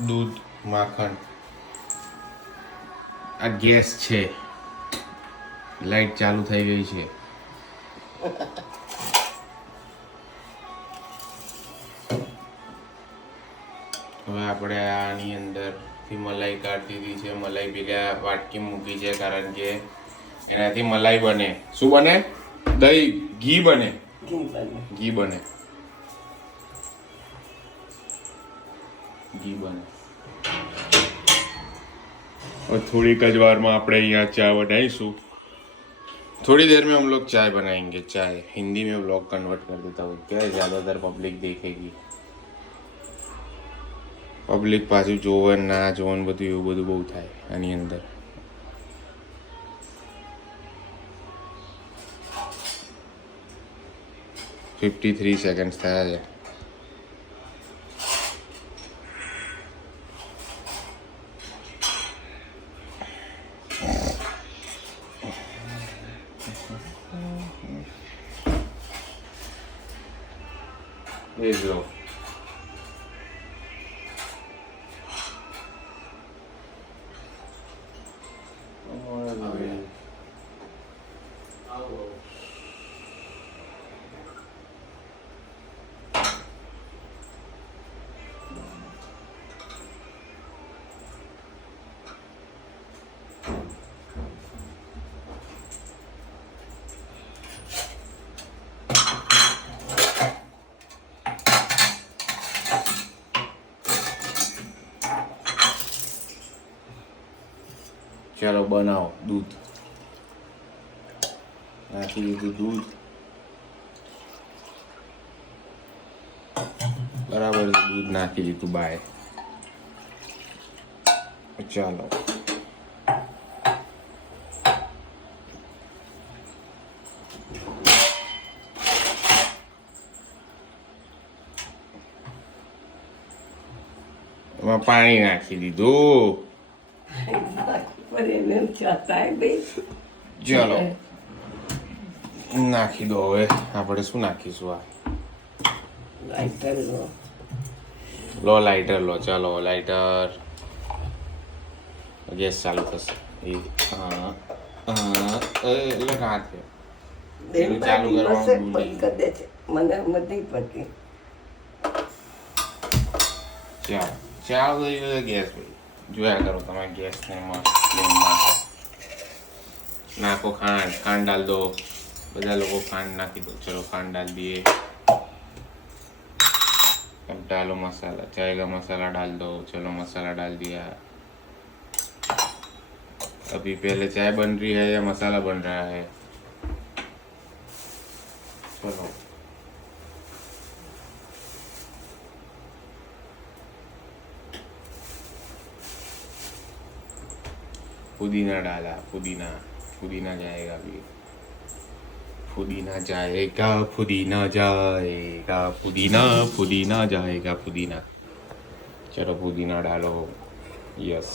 દૂધ, માખણ. આ ગેસ છે. લાઈટ ચાલુ થઈ ગઈ છે. હવે આપણે આની અંદરથી મલાઈ કાઢી દીધી છે. મલાઈ ભેગા વાટકી મૂકી છે કારણ કે એનાથી મલાઈ બને. શું બને? દહીં, ઘી બને. ઘી બને. ઘી બને. और थोड़ी क बार में આપણે यहाँ चाय बनाईશું. थोड़ी देर में हम लोग चाय बनाएंगे. चाय हिंदी में व्लॉग कन्वर्ट कर देता हूँ. क्या ज़्यादातर पब्लिक देखेगी. પબ્લિક પાછું જોવે ના જોવે બધું એવું બધું બહુ થાય આની અંદર. $53 સેકન્ડ થયા છે. એ જો ચાલો બનાવો. દૂધ નાખી દીધું. દૂધ બરાબર. દૂધ નાખી દીધું. બાય. ચાલો એમાં પાણી નાખી દીધું. ચાલો નાખી દો. હવે આપણે શું નાખીશું? આ લો લાઇટર લો. ચાલો લાઇટર. ગેસ ચાલુ થશે. હા હા એટલે ના થાય. ચાલુ કરવાનું. ચાલો થઈ ગયો ગેસ. ભાઈ જોયા કરો તમે ગેસને ફ્લેમમાં. નાખો ખાંડ. ખાંડ ડાલ દો. બધા લોકો ખાંડ નાખી દો. ચલો खांड डाल दिए. अब डालो मसाला. चाय का मसाला डाल दो. चलो मसाला डाल दिया. अभी पहले चाय बन रही है या मसाला बन रहा है? चलो पुदीना डाला. पुदीना. पुदीना जाएगा अभी. पुदीना जाएगा. पुदीना जाएगा. पुदीना पुदीना जाएगा. पुदीना. चलो पुदीना डालो. यस.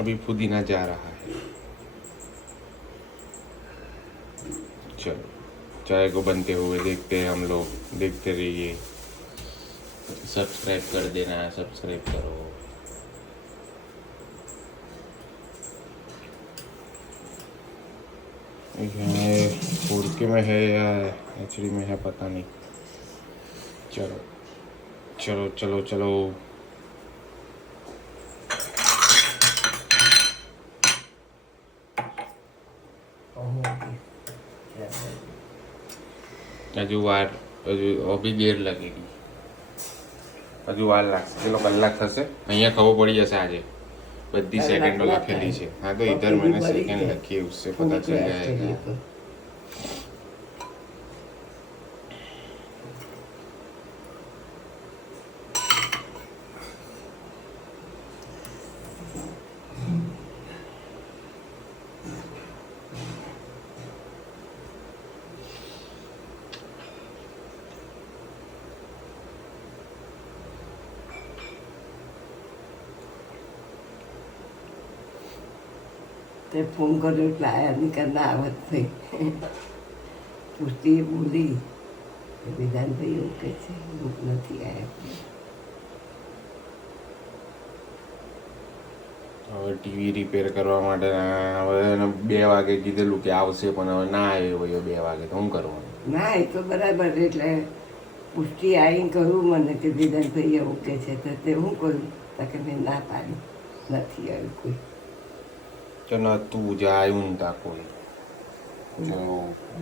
अभी पुदीना जा रहा है. चलो चाय को बनते हुए देखते हैं हम लोग. देखते रहिए. सब्सक्राइब कर देना. सब्सक्राइब करो. फूड के में है या एचडी में है पता नहीं. चलो चलो चलो चलो. हजू वार अभी देर लगेगी. हजू वार लागશે. चलो कलाक થશે. અહીંયા ખબર પડી જશે. આજે બધી સેકન્ડો લખેલી છે. हाँ तो इधर मैंने सेकंड लिखी है. उससे पता चल जाएगा. તે ફોન કર્યો એટલે આયા નહીં કરના આવત થઈ. પૂછતી બોલી વિધાનભાઈ એવું કહે છે નથી આવ્યા. હવે ટીવી રિપેર કરવા માટે હવે એને 2 વાગે કીધેલું કે આવશે પણ હવે ના આવ્યો ભાઈ 2 વાગે તો શું કરવાનું? ના એ તો બરાબર. એટલે પુષ્ટિ આવીને કહ્યું મને કે વિધાનભાઈ એવું કહે છે તો તે હું કરું? તો કે મેં ના પાડી, નથી આવ્યું કોઈ. તો નતું જાય તા કોઈ જો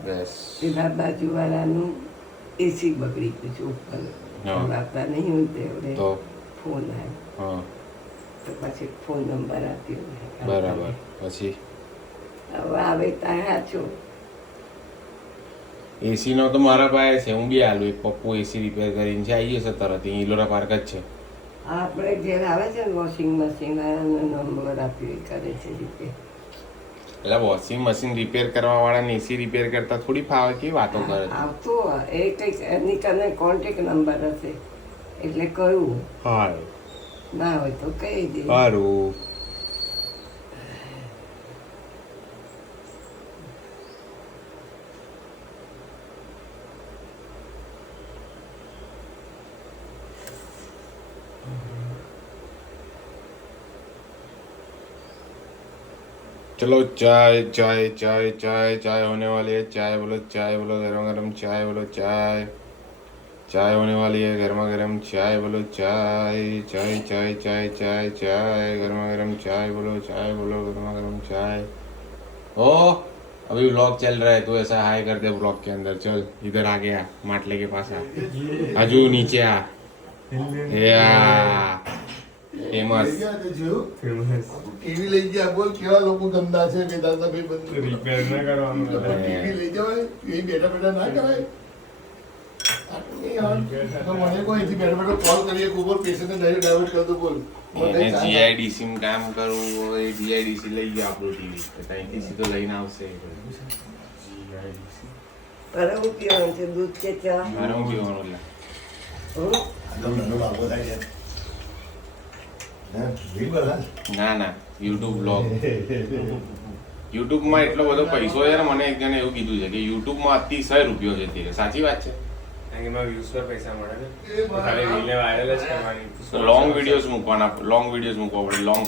બસ પેલા બાજુવાળાનું એસી બગડી ગયું છે ઉપર, હા. વાપતા નહીં હોય તે તો ફોન આવ્યો હા તો પછી ફોન નંબર આપ્યો. બરાબર. પછી હવે આવે ત્યાં છો. એસી નો તો મારા પાસે છે, હું બી આલું. એક પપ્પુ એસી રિપેર કરીને છે, આવી જશે તરત. ઈલોરા પાર્ક જ છે. આપણે જ્યારે આવે છે ને વોશિંગ મશીન નંબર આપ્યો એ કરે છે રીતે. એટલે વોશિંગ મશીન રિપેર કરવા વાળા એસી રિપેર કરતા થોડી ફાવે, કેવી વાતો કરે છે. આવતો એ કંઈક એની કને કોન્ટેક નંબર હશે એટલે કહ્યું. હા ના હોય તો કહી દે. સારું. चलो चाय चाय चाय चाय चाय होने वाली है. चाय बोलो गर्मा गर्म चाय बोलो. चाय चाय होने वाली है, गर्मा गर्म चाय बोलो. चाय चाय चाय चाय चाय चाय गर्मा गर्म चाय बोलो गर्मा गर्म चाय. ओ अभी व्लॉग चल रहा है, तो ऐसा हाय कर दे व्लॉग के अंदर. चल इधर आ गया, माटले के पास आ. हजू नीचे आ. या फेमस ટીવી લઈ ગયા. બોલ કેવા લોકો ગંદા છે. વેદાંતાભાઈ બંધ રિપેર ન કરવાનું. ટીવી લઈ જવાય એ બેઠા બેઠા ના કરાય. તો મને કોઈ અહીંથી બેઠા બેઠા કોલ કરીએ ઉપર પેશન્ટને ડાયવર્ટ કરી દો. બોલ એને જીઆઈડીસી માં કામ કરવું હોય, જીઆઈડીસી લઈ ગયા આપણું ટીવી. ત્યાંથી સીધો લઈને આવશે. ગરમ પીવાનું છે દૂધ કે ચા? ગરમ પીવાનું લે. હમ? નાનો બાબો થાય છે. ના ના યુટ્યુબ બ્લોગ. યુટ્યુબ માં એટલો બધો પૈસો છે ને. મને એક જણે એવું કીધું છે કે યુટ્યુબ માં અતિશય રૂપિયો છે અત્યારે. સાચી વાત છે. લોંગ વિડીયોઝ મૂકવાના, લોંગ વિડીયોઝ મૂકવા પડે. લોંગ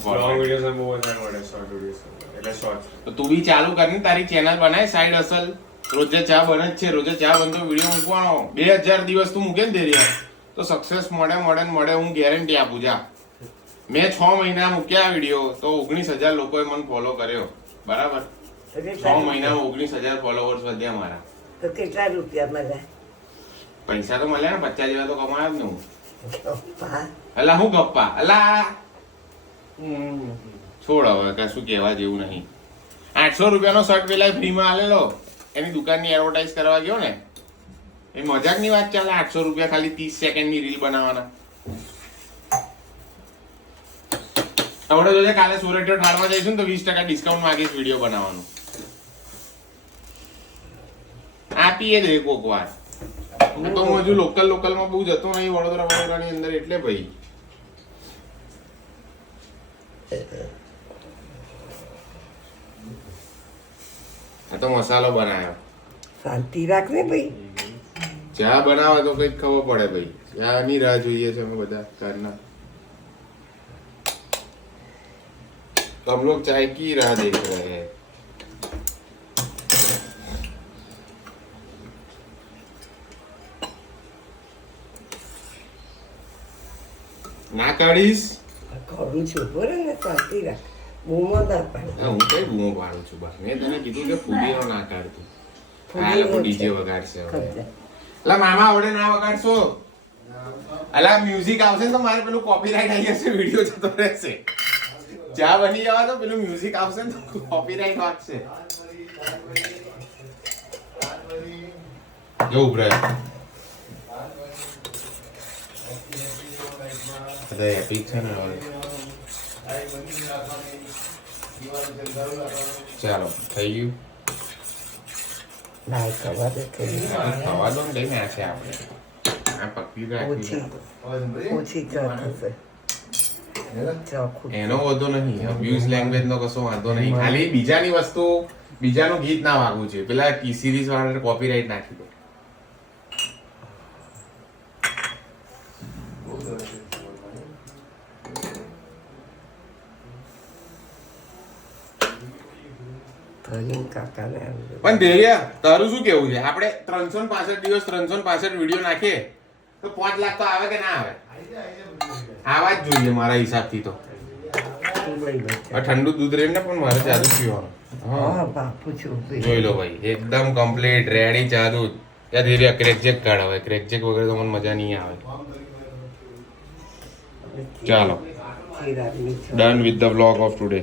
તો તું બી ચાલુ કર ને, તારી ચેનલ બનાય સાઈડ હસલ. રોજે ચા બને જ છે, રોજે ચા બનતો વિડીયો મૂકવાનો. 2000 દિવસ તું મૂકે ને દેરિયા તો સક્સેસ મળે. હું ગેરંટી આપું. જા મેં 6 મહિના મૂક્યા વિડીયો તો 19,000 લોકોએ મને ફોલો કર્યો. બરાબર. 6 મહિનામાં 19,000 ફોલોવર્સ વધ્યા મારા. તો કેટલા રૂપિયા મળ્યા? પૈસા તો મળ્યા ને, 50 જેવા તો કમાયા જ ને હું. પપ્પા અલા હું ગપ્પા. અલા છોડ હવે, કશું કહેવા જેવું નહીં. 800 રૂપિયાનો શર્ટ પેલા ફ્રીમાં આલેલો, એની દુકાનની એડવર્ટાઇઝ કરવા ગયો ને. એ મજાકની વાત ચાલે. 800 રૂપિયા ખાલી 30 સેકન્ડની રીલ બનાવવાના. હવે જોજે કાલે સુરતીઓ ઠારમાં જઈશું ને તો 20% ડિસ્કાઉન્ટ માંગીશ વિડીયો બનાવવાનું. આપીએ દે કોક વાર. તો હું હજુ લોકલમાં બહુ જતો નહીં વડોદરાની અંદર, એટલે ભાઈ. આ તો મસાલો બનાવ્યો. શાંતિ રાખ ને ભાઈ. ચા બનાવે તો કઈક ખબર પડે ભાઈ. ચાની રાહ જોઈએ છે અમે બધા કારના. हम लोग चाय की राह देख रहे हैं. ના કાઢીશ. કરું છું બોલે ને, શાંતિ રાખ. બૂમો ના પાડે. હું કઈ બૂમો પાડું છું બા? મેં તને કીધું કે ફૂદીનો ના કાઢતું. આ લોકો ડીજે વગાડશે હવે. અલા મામા આવડે ના વગાડશો. અલા મ્યુઝિક આવશે ને તો મારે પેલું કોપીરાઈટ આવી જશે, વિડીયો જતો રહેશે. ચા બની જવા તો પેલું મ્યુઝિક આવશે ને તો કોપીરાઈટ વાગશે. જો ઉભરે અરે એપિક છે ને હવે. ચાલો થઈ ગયું. ના ખબર છે ખવા દો ને, લઈને છે આપણે. આ પકડી રાખી. ઓછી ચા થશે. એનો વાંધો નહીં. અબ્યુઝ લેંગ્વેજ નો કશો વાંધો નહીં. ખાલી બીજાની વસ્તુ, બીજાનું ગીત ના વાગવું છે. પેલા ટી સિરીઝ વાળા કોપીરાઈટ નાખી દો. કરીને કાકાને આવ્યું. પણ ધૈર્યા તારું શું કેવું છે? આપણે 365 દિવસ 365 વિડીયો નાખીએ તો 5 લાખ તો આવે કે ના આવે? આવા જ જોઈએ મારા હિસાબથી તો. આ ઠંડુ દૂધ રહે ને પણ મારે જાદુ પીવાનું. હા બાપુ છું જોઈ લો ભાઈ, એકદમ કમ્પ્લીટ રેડી જાદુ. યાર ધીરે ક્રેકજેક કાઢ હવે, ક્રેકજેક વગર તો મને મજા નહીં આવે. ચાલો, ચિરાગની done with the vlog of today.